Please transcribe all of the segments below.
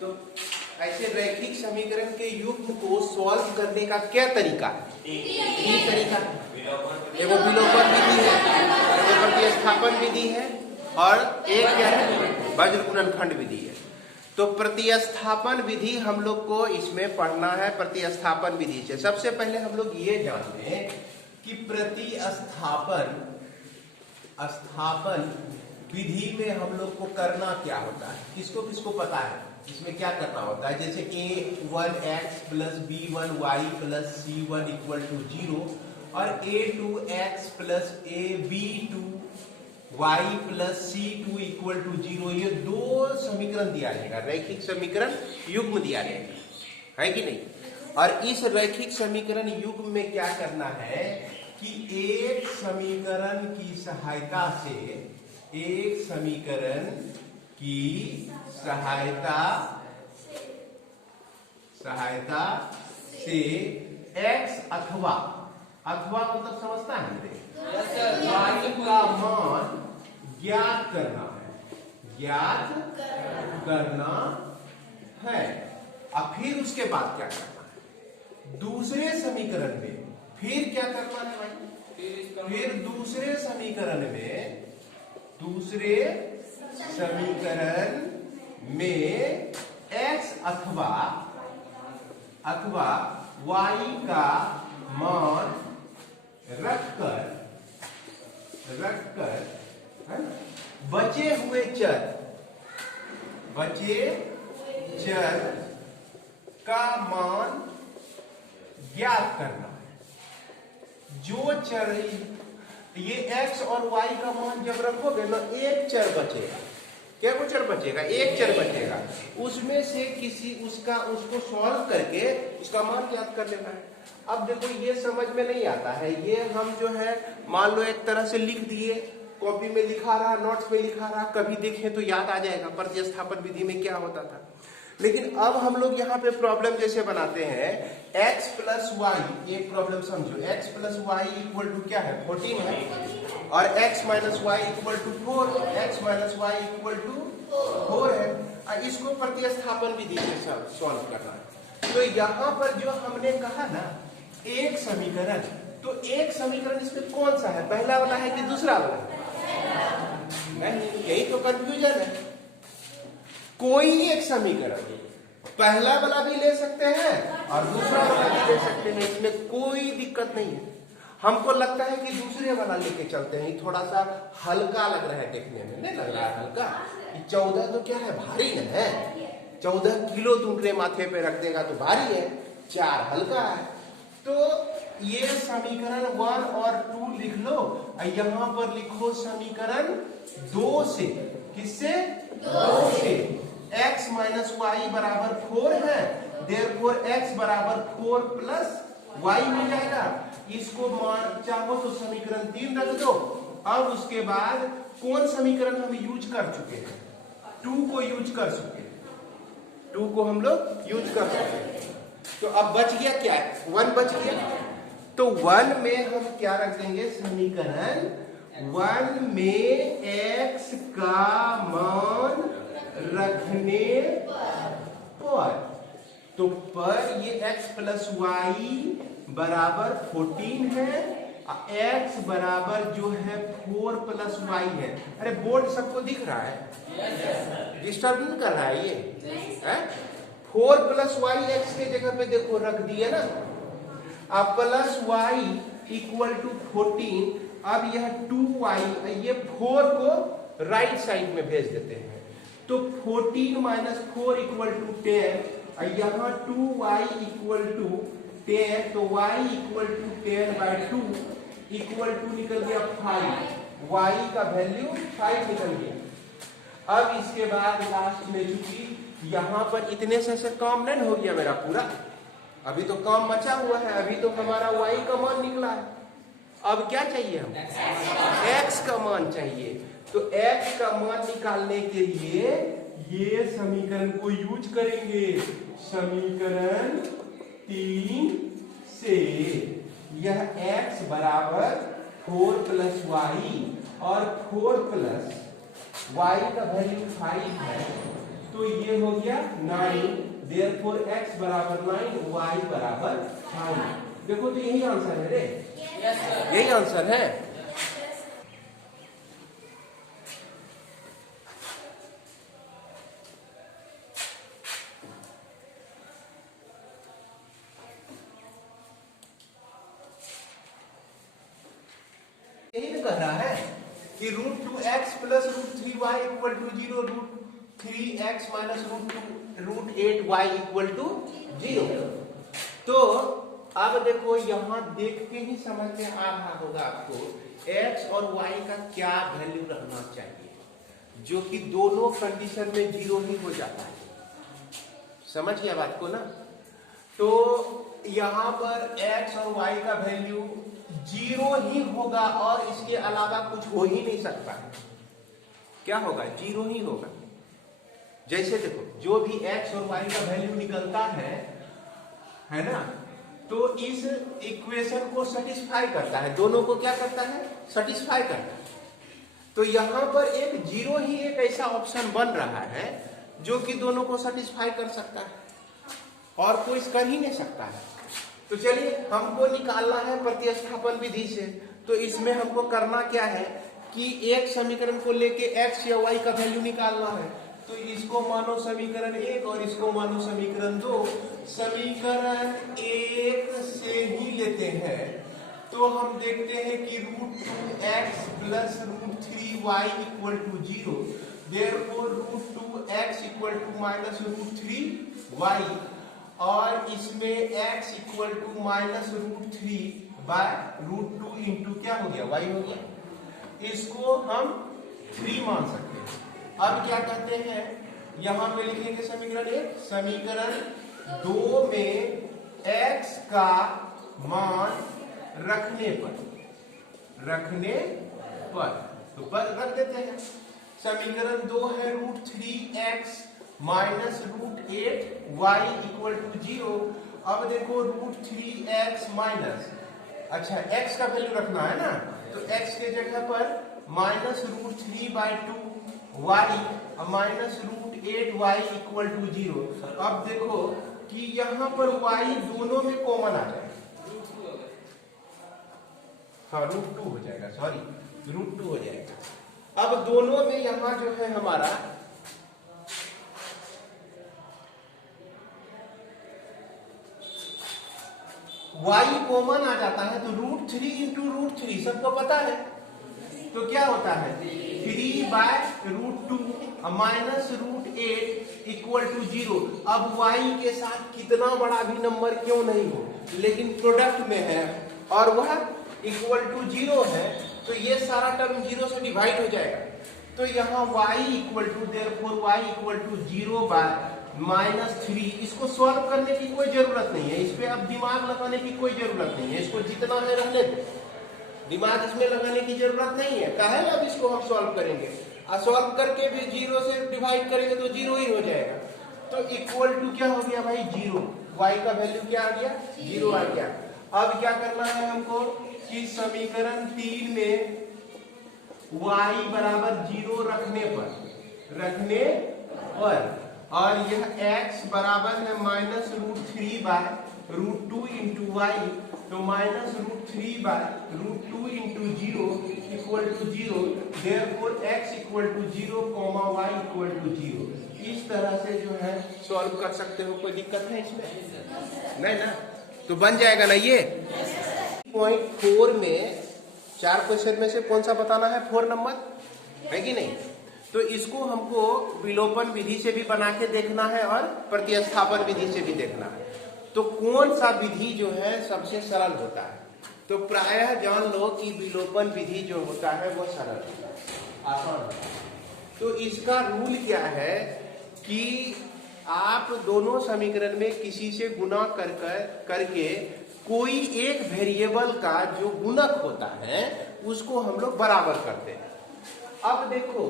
तो ऐसे रैखिक समीकरण के युग्म को सॉल्व करने का क्या तरीका है? तीन तरीका है। एगो विलोपन विधि है, एगो प्रतिस्थापन विधि है, और एक क्या है? वज्र गुणनखंड विधि है। तो प्रतिस्थापन विधि हम लोग को इसमें पढ़ना है। प्रतिस्थापन विधि से सबसे पहले हम लोग ये जान लें कि स्थापन विधि में हम लोग को करना क्या होता है। किसको किसको पता है इसमें क्या करना होता है? जैसे a1x plus b1y plus c1 equal to 0 और a2x plus ab2y plus c2 equal to 0, ये दो समीकरण दिया जाएगा, रैखिक समीकरण युग्म दिया जाएगा, है कि नहीं? और इस रैखिक समीकरण युग्म में क्या करना है कि एक समीकरण की सहायता से x अथवा मतलब समझता है मेरे, y का मान ज्ञात करना है। अब फिर उसके बाद क्या करना है? दूसरे समीकरण में फिर क्या करना है भाई? फिर दूसरे समीकरण में x अथवा y का मान रखकर बचे हुए चर का मान ज्ञात करना है। जो चर ये x और y का मान जब रखोगे ना, एक चर बचेगा। क्या वो चर बचेगा? एक चर बचेगा। उसमें से उसको सॉल्व करके उसका मान ज्ञात कर लेना है। अब देखो ये समझ में नहीं आता है, ये हम जो है मान लो एक तरह से लिख दिए, कॉपी में लिखा रहा, नोट्स में लिखा रहा, कभी देखें तो याद आ जाएगा प्रतिस्थापन विधि में क्या होता था। लेकिन अब हम लोग यहाँ पे प्रॉब्लम जैसे बनाते हैं x प्लस वाई, एक प्रॉब्लम समझो, x plus y equal to क्या है? 14 है, और x minus y equal to 4, x minus y equal to 4 है। और इसको प्रतिस्थापन विधि से सॉल्व करना है। तो यहाँ पर जो हमने कहा ना एक समीकरण, तो एक समीकरण इसमें कौन सा है? पहला वाला है कि दूसरा वाला? नहीं, यही तो कंफ्यूजन है। कोई एक समीकरण पहला वाला भी ले सकते हैं और दूसरा वाला भी ले सकते हैं, इसमें कोई दिक्कत नहीं है। हमको लगता है कि दूसरे वाला लेके चलते हैं, थोड़ा सा हल्का लग रहा है देखने में, नहीं लग रहा है हल्का? 14 तो क्या है? भारी न है। 14 किलो तुमरे माथे पे रख देगा तो भारी है, 4 हल्का है। तो ये समीकरण 1 और 2 लिख लो, यहाँ पर लिखो समीकरण 2 से। किससे? 2 से। x माइनस वाई बराबर 4 है, देयरफॉर x बराबर 4 प्लस y हो जाएगा। इसको मान चाहो तो समीकरण 3 रख दो। अब उसके बाद कौन समीकरण हम यूज कर चुके हैं? 2 को यूज कर चुके हैं, 2 को हम लोग यूज कर चुके हैं। तो अब बच गया क्या? 1 बच गया। तो 1 में हम क्या रख देंगे? समीकरण 1 में x का मान रखने पर, तो पर ये x प्लस वाई बराबर 14 है, x बराबर जो है 4 प्लस वाई है। अरे बोर्ड सबको दिख रहा है? डिस्टर्ब नहीं कर रहा है ये? है 4 प्लस वाई एक्स के जगह पे देखो रख दिए ना, अब प्लस वाई इक्वल टू 14। अब यह 2y, ये 4 को राइट साइड में भेज देते हैं, तो 14 माइनस 4 इक्वल टू 10। यहाँ 2y इक्वल टू 10, तो y equal to 10 by 2 equal to निकल गया 5, y का वैल्यू 5 निकल गया। अब इसके बाद लास्ट में चूंकि यहाँ पर इतने से काम नहीं हो गया मेरा पूरा, अभी तो काम बचा हुआ है, अभी तो हमारा y का मान निकला है। अब क्या चाहिए? हम x का मान चाहिए। तो x का मान निकालने के लिए ये समीकरण को यूज करेंगे। समीकरण 3 से यह x बराबर 4 प्लस वाई, और 4 प्लस y का वैल्यू 5 है, तो ये हो गया 9, देयरफॉर x बराबर 9, y बराबर 5। देखो तो यही आंसर है रे, यही आंसर है। यही तो कह रहा है कि √2x plus √3y equal to 0, √3x minus √8y equal to 0। तो अब देखो यहां देख के ही समझ में आ रहा होगा आपको x और y का क्या वैल्यू रहना चाहिए, जो कि दोनों कंडीशन में 0 ही हो जाता है। समझ गया बात को ना। तो यहां पर x और y का वैल्यू 0 ही होगा और इसके अलावा कुछ हो ही नहीं सकता है। क्या होगा? 0 ही होगा। जैसे देखो जो भी x और y का वैल्यू निकलता है ना, तो इस इक्वेशन को सेटिस्फाई करता है, दोनों को क्या करता है? सेटिस्फाई करता है। तो यहां पर एक 0 ही एक ऐसा ऑप्शन बन रहा है जो कि दोनों को सेटिस्फाई कर सकता है और कोई कर ही नहीं सकता है। तो चलिए हमको निकालना है प्रतिस्थापन विधि से। तो इसमें हमको करना क्या है कि एक समीकरण को लेके x या y का वैल्यू निकालना है। तो इसको मानो समीकरण 1 और इसको मानो समीकरण 2। समीकरण 1 से ही लेते हैं तो हम देखते हैं कि √2x plus √3y equal to 0, therefore √2x equal to minus √3y, और इसमें x equal to minus √3 by √2 into क्या हो गया? y हो गया। इसको हम 3 मान सकते हैं। अब क्या कहते हैं, यहां पे लिखेंगे समीकरण 1, समीकरण 2 में x का मान रखने पर तो पर रख देते हैं। समीकरण 2 है √3x minus √8y equal to 0। अब देखो √3x माइनस, अच्छा x का वैल्यू रखना है ना, तो x के जगह पर minus √3/2 y minus √8y equal to 0। अब देखो कि यहां पर y दोनों में कॉमन आ जाएगा, हाँ √2 हो जाएगा, सॉरी √2 हो जाएगा। अब दोनों में यहां जो है हमारा y कॉमन आ जाता है, तो √3 इंटू √3 सबको पता है, तो क्या होता है 3/√2 माइनस √8 इक्वल टू 0। अब y के साथ कितना बड़ा भी नंबर क्यों नहीं हो, लेकिन प्रोडक्ट में है और वह इक्वल टू 0 है, तो ये सारा टर्म 0 से डिवाइड हो जाएगा। तो यहाँ y equal to, therefore y equal to 0/-3। इसको सॉल्व करने की कोई जरूरत नहीं है, इस पे अब दिमाग लगाने की कोई जरूरत नहीं है, इसको जितना है रहने दो, दिमाग इसमें लगाने की जरूरत नहीं है। काहे अब इसको हम सॉल्व करेंगे, सॉल्व करके भी 0 से डिवाइड करेंगे तो 0 ही हो जाएगा। तो इक्वल टू क्या हो गया भाई? 0। y का वैल्यू क्या आ गया? 0 आ गया। अब क्या करना है हमको कि समीकरण 3 में y बराबर 0 रखने पर और यह x बराबर है माइनस √3/√2 इंटू y, तो minus √3/√2 into 0 equal to 0, therefore x equal to 0, y equal to 0। इस तरह से जो है सॉल्व कर सकते हो, कोई दिक्कत है इसमें? नहीं ना, तो बन जाएगा ना ये। पॉइंट 4 में 4 क्वेश्चन में से कौन सा बताना है? 4 नंबर है कि नहीं? तो इसको हमको विलोपन विधि से भी बना के देखना है और प्रतिस्थापन विधि से भी देखना है। तो कौन सा विधि जो है सबसे सरल होता है? तो प्रायः जान लो कि विलोपन विधि जो होता है वो सरल होता है, आसान होता है। तो इसका रूल क्या है कि आप दोनों समीकरण में किसी से गुणा करके कोई एक वेरिएबल का जो गुणक होता है उसको हम लोग बराबर करते हैं। अब देखो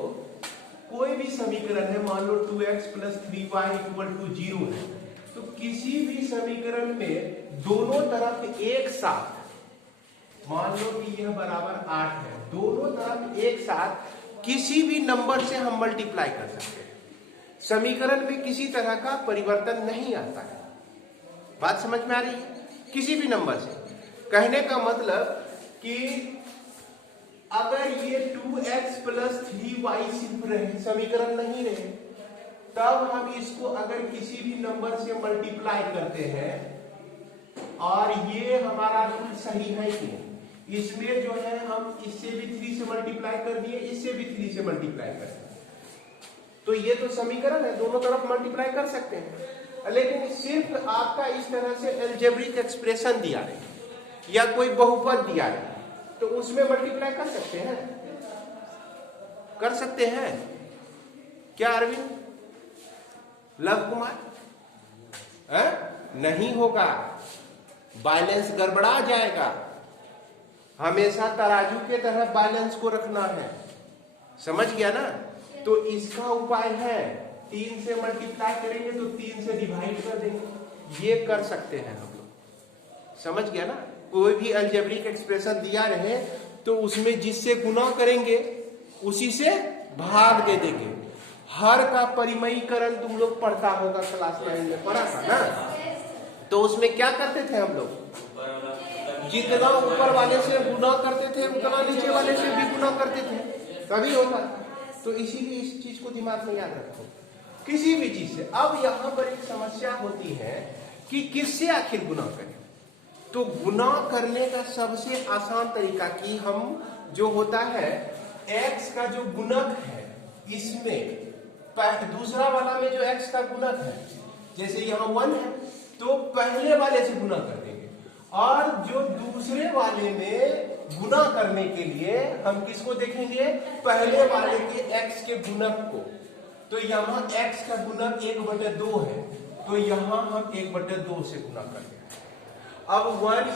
कोई भी समीकरण है, मान लो 2x plus 3y equal to 0 है, तो किसी भी समीकरण में दोनों तरफ एक साथ, मान लो कि यह बराबर 8 है, दोनों तरफ एक साथ किसी भी नंबर से हम मल्टीप्लाई कर सकते हैं। समीकरण में किसी तरह का परिवर्तन नहीं आता है। बात समझ में आ रही है? किसी भी नंबर से। कहने का मतलब कि अगर ये 2x + 3y सिर्फ रहे, समीकरण नहीं रहे, तब हम इसको अगर किसी भी नंबर से मल्टीप्लाई करते हैं और ये हमारा रूल सही है कि इसमें जो है हम इससे भी 3 से मल्टीप्लाई कर दिए, इससे भी 3 से मल्टीप्लाई कर दिए, तो ये तो समीकरण है, दोनों तरफ मल्टीप्लाई कर सकते हैं। लेकिन सिर्फ आपका इस तरह से अलजेब्रिक एक्सप्रेशन दिया रहे या कोई बहुपद दिया रहे, तो उसमें मल्टीप्लाई कर सकते हैं, कर सकते हैं क्या अरविंद, लव कुमार? नहीं होगा, बैलेंस गड़बड़ा जाएगा। हमेशा तराजू के तरह बैलेंस को रखना है, समझ गया ना? तो इसका उपाय है 3 से मल्टीप्लाई करेंगे तो 3 से डिवाइड कर देंगे, ये कर सकते हैं हम लोग, समझ गया ना? कोई भी अलजेब्रिक एक्सप्रेशन दिया रहे तो उसमें जिससे गुना करेंगे उसी से भाग दे देंगे। हर का परिमयीकरण तुम लोग पढ़ता होगा, क्लास 9 में पढ़ा था ना? तो उसमें क्या करते थे हम लोग, जितना ऊपर वाले से गुना करते थे उतना नीचे वाले से भी गुना करते थे, तभी होता था। तो इसीलिए इस चीज को दिमाग में याद रखो किसी भी चीज से। अब यहाँ पर एक समस्या होती है कि किससे आखिर गुना करें। तो गुना करने का सबसे आसान तरीका कि हम जो होता है x का जो गुणक है, इसमें दूसरा वाला में जो x का गुणक है, जैसे यहाँ 1 है तो पहले वाले से गुना कर देंगे, और जो दूसरे वाले में गुना करने के लिए हम किसको देखेंगे, पहले वाले के x के गुणक को। तो यहाँ x का गुणक 1/2 है, तो यहाँ हम 1/2 से गुना कर देंगे। अब 1 ×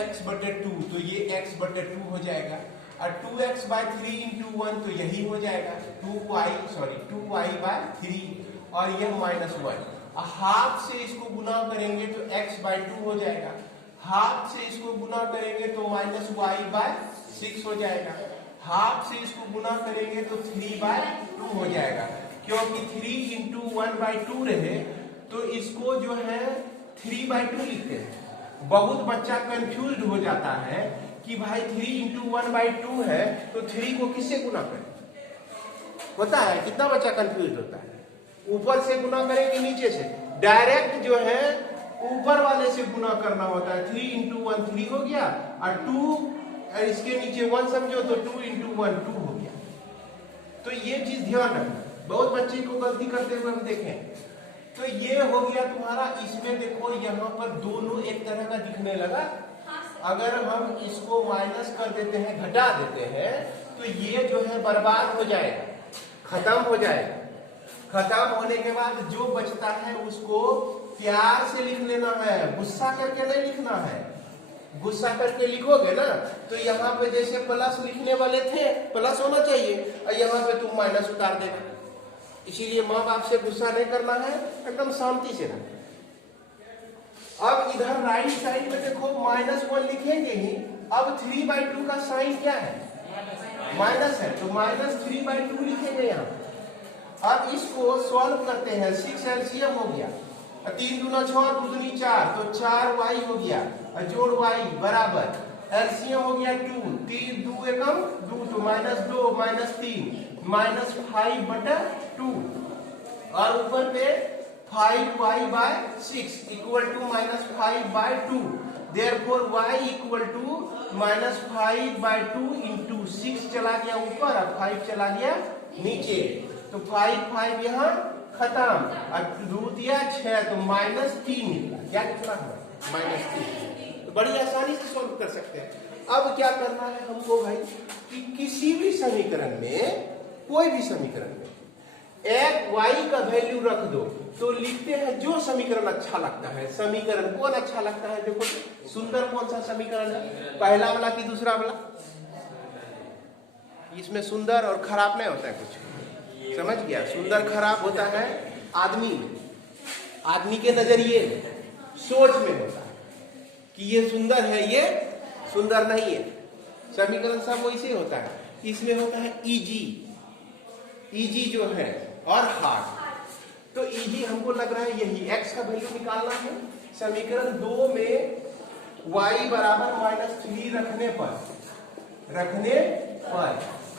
x/2, तो ये x/2 हो जाएगा, और 2x/3 × 1 तो यही हो जाएगा 2y/3, और यह -1। हाफ से इसको गुना करेंगे तो x/2 हो जाएगा, हाफ से इसको गुना करेंगे तो -y/6 हो जाएगा, हाफ से इसको गुना करेंगे तो 3/2 हो जाएगा। क्योंकि 3 × 1/2 रहे तो इसको जो है 3/2 लिखते हैं। बहुत बच्चा कंफ्यूज हो जाता है कि भाई 3 × 1/2 है तो 3 को किससे गुना करें, होता है कितना बच्चा कंफ्यूज होता है। ऊपर से गुना करें कि नीचे से, डायरेक्ट जो है ऊपर वाले से गुना करना होता है। 3 × 1 3 हो गया, और 2 इसके नीचे 1 समझो तो 2 × 1 2 हो गया। तो ये चीज ध्यान रखना, बहुत बच्चे को गलती करते हुए हम देखें। तो ये हो गया तुम्हारा। इसमें देखो यहाँ पर दोनों एक तरह का दिखने लगा। अगर हम इसको माइनस कर देते हैं, घटा देते हैं, तो ये जो है बर्बाद हो जाएगा, खत्म हो जाएगा। खत्म होने के बाद जो बचता है उसको प्यार से लिख लेना है, गुस्सा करके नहीं लिखना है। गुस्सा करके लिखोगे ना तो यहाँ पे जैसे प्लस लिखने वाले थे, प्लस होना चाहिए, और यहाँ पे तुम माइनस उतार देना। इसीलिए माँ बाप से गुस्सा नहीं करना है, एकदम शांति से रहना। अब इधर राइट साइड में देखो -1 लिखेंगे ही। अब 3/2 का साइन क्या है, माइनस है, तो -3/2 लिखेंगे यहाँ। अब इसको सॉल्व करते हैं, 6 एलसीएम हो गया, 3 दूना 6, 2 दूनी 4, तो 4y हो गया, और जोड़ y बराबर एलसीएम हो गया 2, 3 2 एकम 2, तो -2 -3 -5/2, और ऊपर पे 5y/6 equal to -5/2। Therefore y equal to -5/2 into 6 चला गया ऊपर और 5 चला गया नीचे, तो 5 यहाँ खत्म, और 2 दिया 6, तो -3 निकला। क्या निकला -3। तो बड़ी आसानी से सॉल्व कर सकते हैं। अब क्या करना है हमको भाई कि किसी भी समीकरण में, कोई भी समीकरण में y का वैल्यू रख दो, तो लिखते हैं जो समीकरण अच्छा लगता है। समीकरण कौन अच्छा लगता है, देखो सुंदर कौन सा समीकरण है, पहला वाला कि दूसरा वाला? इसमें सुंदर और खराब नहीं होता है कुछ, समझ गया? सुंदर खराब होता है आदमी में, आदमी के नजरिए में, सोच में होता है कि ये सुंदर है, ये सुंदर नहीं है। समीकरण सब वैसे होता है। इसमें होता है इजी, इजी जो है और हार्ड। तो इजी हमको लग रहा है यही x का वैल्यू निकालना है। समीकरण 2 में y बराबर -3 रखने पर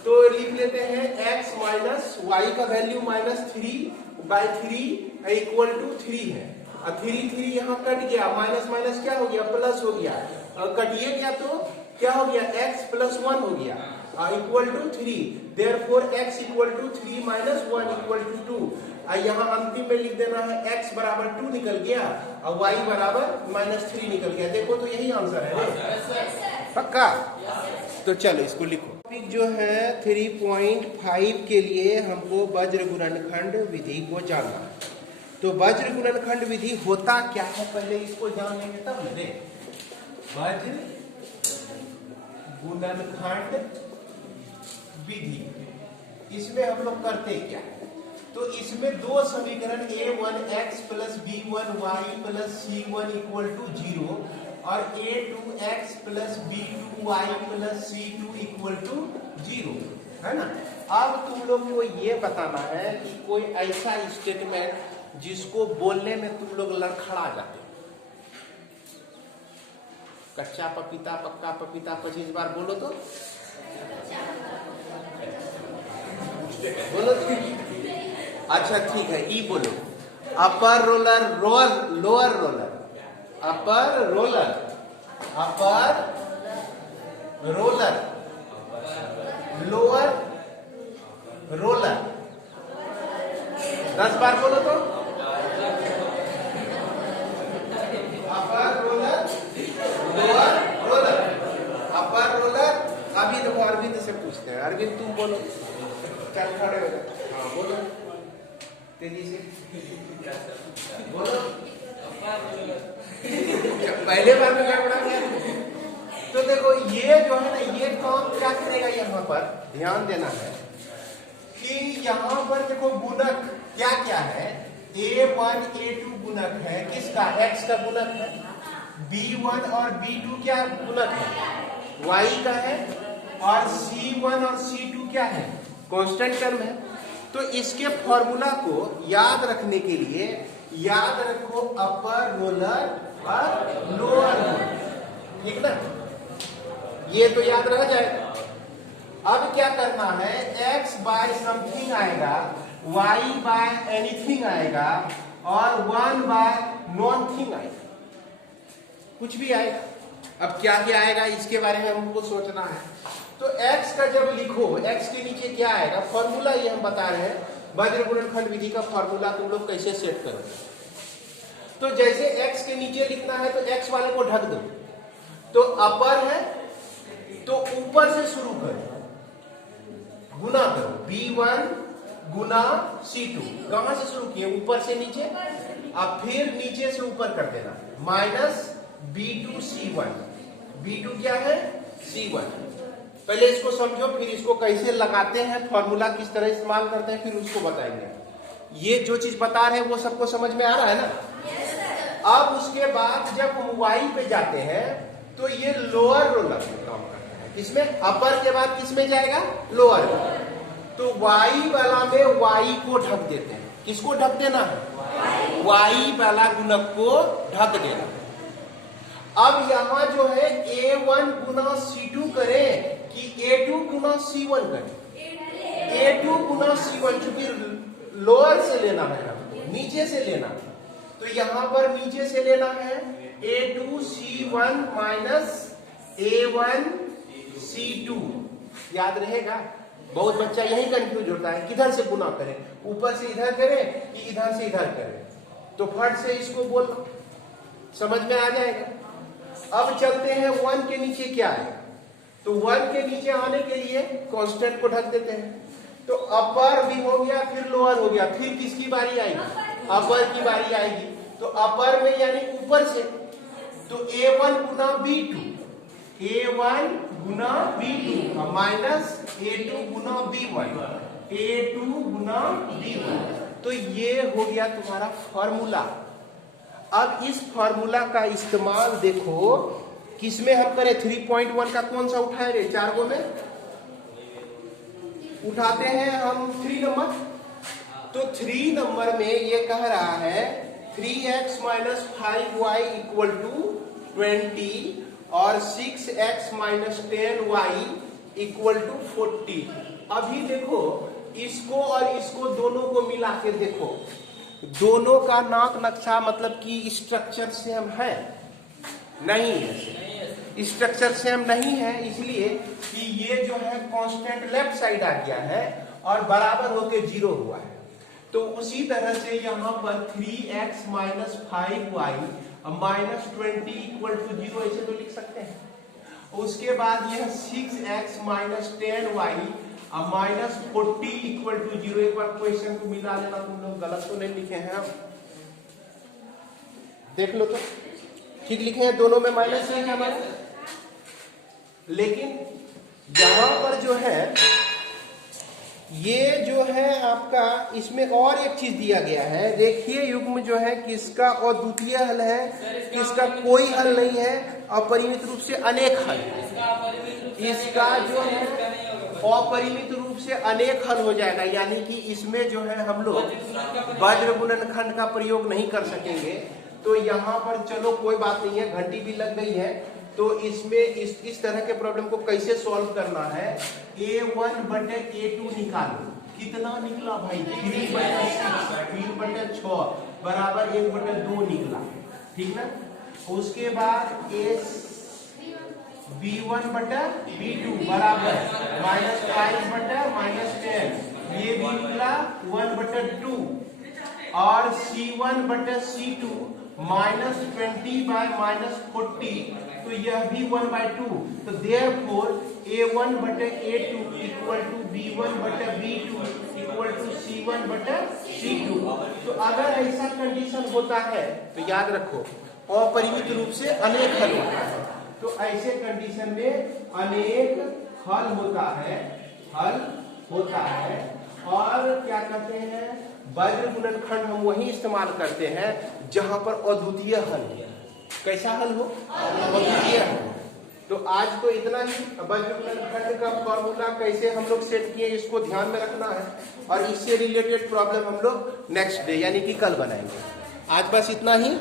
तो लिख लेते हैं x माइनस वाई का वैल्यू -3/3 इक्वल टू 3 है। और 3 यहाँ कट गया, माइनस माइनस क्या हो गया, प्लस हो गया, और कटिए गया तो क्या हो गया, x + 1 हो गया equal to 3। Therefore x equal to 3 - 1 equal to 2। यहाँ अंतिम में लिख देना है x बराबर 2 निकल गया और y बराबर -3 निकल गया। देखो तो यही आंसर है पक्का। तो चलो इसको लिखो। टॉपिक जो है 3.5 के लिए हमको वज्र गुणनखंड विधि को जानना है। तो वज्र गुणनखंड विधि होता क्या है, पहले इसको जान लेंगे तब ना। वज्र गुणनखंड विधि, इसमें हम लोग करते क्या, तो इसमें दो समीकरण a1x + b1y + c1 = 0 और a2x + b2y + c2 = 0 है ना। अब तुम लोग को ये बताना है कि कोई ऐसा स्टेटमेंट जिसको बोलने में तुम लोग लड़खड़ा जाते। कच्चा पपीता पक्का पपीता 25 बार बोलो तो बोलो। अच्छा ठीक है, ई बोलो। Upper roller lower roller, upper roller lower roller. 10 बार बोलो तो। Upper roller lower roller, upper roller. अभी देखो अरविंद से पूछते हैं, अरविंद तुम बोलो, चल खड़े हो जाओ। हाँ बोलो तेजी से बोलो। पहले बार में गड़बड़ा गया। तो देखो ये जो है ना, ये काम क्या करेगा, यहाँ पर ध्यान देना है कि यहाँ पर देखो गुणक क्या क्या है। a1 a2 गुणक है किसका, x का गुणक है। b1 और b2 क्या गुणक है, y का है। और c1 और c2 क्या है, कांस्टेंट टर्म है। तो इसके फॉर्मूला को याद रखने के लिए याद रखो अपर रोलर और लोअर रोलर, ठीक ना। ये तो याद रह जाएगा। अब क्या करना है, x बाय समथिंग आएगा, y बाय एनीथिंग आएगा और 1 बाय नॉनथिंग आएगा, कुछ भी आएगा। अब क्या क्या आएगा इसके बारे में हमको सोचना है। तो x का जब लिखो, x के नीचे क्या आएगा, फॉर्मूला ये हम बता रहे हैं। वज्र गुणनखंड विधि का फॉर्मूला तुम लोग कैसे सेट करोगे। तो जैसे x के नीचे लिखना है तो x वाले को ढक दो। तो अपर है तो ऊपर से शुरू करो, गुना करो, b1 गुना c2। कहां से शुरू किए, ऊपर से नीचे, अब फिर नीचे से ऊपर कर देना, माइनस b2 c1। b2 क्या है, c1। पहले इसको समझो, फिर इसको कैसे लगाते हैं, फॉर्मूला किस तरह इस्तेमाल करते हैं, फिर उसको बताएंगे। ये जो चीज बता रहे हैं वो सबको समझ में आ रहा है ना। अब उसके बाद जब हम y पे जाते हैं तो ये लोअर रोलर में काम करता है। किसमें, अपर के बाद किसमें जाएगा, लोअर। तो y वाला में y को ढक देते हैं। किसको ढक देना है, y वाला गुणक को ढक देना। अब यहाँ जो है a1 गुना c2 करें कि a2 गुना c1 करें। a2 गुना c1, चूंकि लोअर से लेना है हमको, नीचे से लेना, तो यहां पर नीचे से लेना है a2 c1 minus a1 c2। याद रहेगा, बहुत बच्चा यही कंफ्यूज होता है, किधर से गुना करें, ऊपर से इधर करें कि इधर से इधर करें। तो फट से इसको बोल, समझ में आ जाएगा। अब चलते हैं 1 के नीचे क्या है। तो 1 के नीचे आने के लिए कांस्टेंट को ढक देते हैं। तो अपर भी हो गया, फिर लोअर हो गया, फिर किसकी बारी आएगी, अपर की बारी आएगी। तो अपर में यानी ऊपर से, तो a1 गुना b2, a1 गुना b2 माइनस a2 गुना b1, a2 गुना b1। तो ये हो गया तुम्हारा फॉर्मूला। अब इस फॉर्मूला का इस्तेमाल देखो किसमें हम करें। 3.1 का कौन सा उठाए रे, 4 गो में उठाते हैं हम 3 नंबर। तो 3 नंबर में ये कह रहा है 3x minus 5y equal to 20 और 6x minus 10y equal to 40। अभी देखो इसको और इसको दोनों को मिला के देखो, दोनों का नाक नक्शा मतलब कि स्ट्रक्चर सेम है नहीं है, स्ट्रक्चर सेम नहीं है, इसलिए कि ये जो है कांस्टेंट लेफ्ट साइड आ गया है और बराबर होके 0 हुआ है। तो उसी तरह से यहाँ पर 3x minus 5y minus 20 equal to 0 ऐसे तो लिख सकते हैं। उसके बाद यह 6x minus 10y minus 40 equal to 0। एक बार क्वेश्चन को मिला लेना, तुम लोग गलत तो नहीं लिखे हैं, देख लो तो ठीक लिखे हैं, दोनों में माइनस है हमारा। लेकिन यहां पर जो है ये जो है आपका इसमें और एक चीज दिया गया है, रेखीय युग्म जो है किसका अद्वितीय हल है, किसका कोई हल नहीं है, अपरिमित रूप से अनेक हल है। इसका जो है अपरिमित रूप से अनेक हल हो जाएगा, यानी कि इसमें जो है हम लोग वज्र गुणनखंड का प्रयोग नहीं कर सकेंगे। तो यहाँ पर चलो कोई बात नहीं है, घंटी भी लग गई है। तो इसमें इस तरह के प्रॉब्लम को कैसे सॉल्व करना है, a1 बटे a2 निकालो। कितना निकला भाई? 3/6 बराबर 1/2 निकला, ठीक ना। उसके बाद b1 बटा b2 बराबर -5/-10, ये भी निकला 1/2। और c1 बटे c2 -20/-40, तो यह भी 1/2। तो देयरफॉर a1 बटे a2 इक्वल टू b1 बटे b2 इक्वल टू c1 बटे c2। तो अगर ऐसा कंडीशन होता है तो याद रखो अपरिमित रूप से अनेक हल होता है। तो ऐसे कंडीशन में अनेक हल होता है और क्या कहते हैं, वज्र गुणनखंड हम वही इस्तेमाल करते हैं जहां पर अद्वितीय हल। कैसा हल हो? अद्वितीय हल। तो आज तो इतना ही। वज्र गुणनखंड का फॉर्मूला कैसे हम लोग सेट किए इसको ध्यान में रखना है, और इससे रिलेटेड प्रॉब्लम हम लोग नेक्स्ट डे यानी कि कल बनाएंगे। आज बस इतना ही।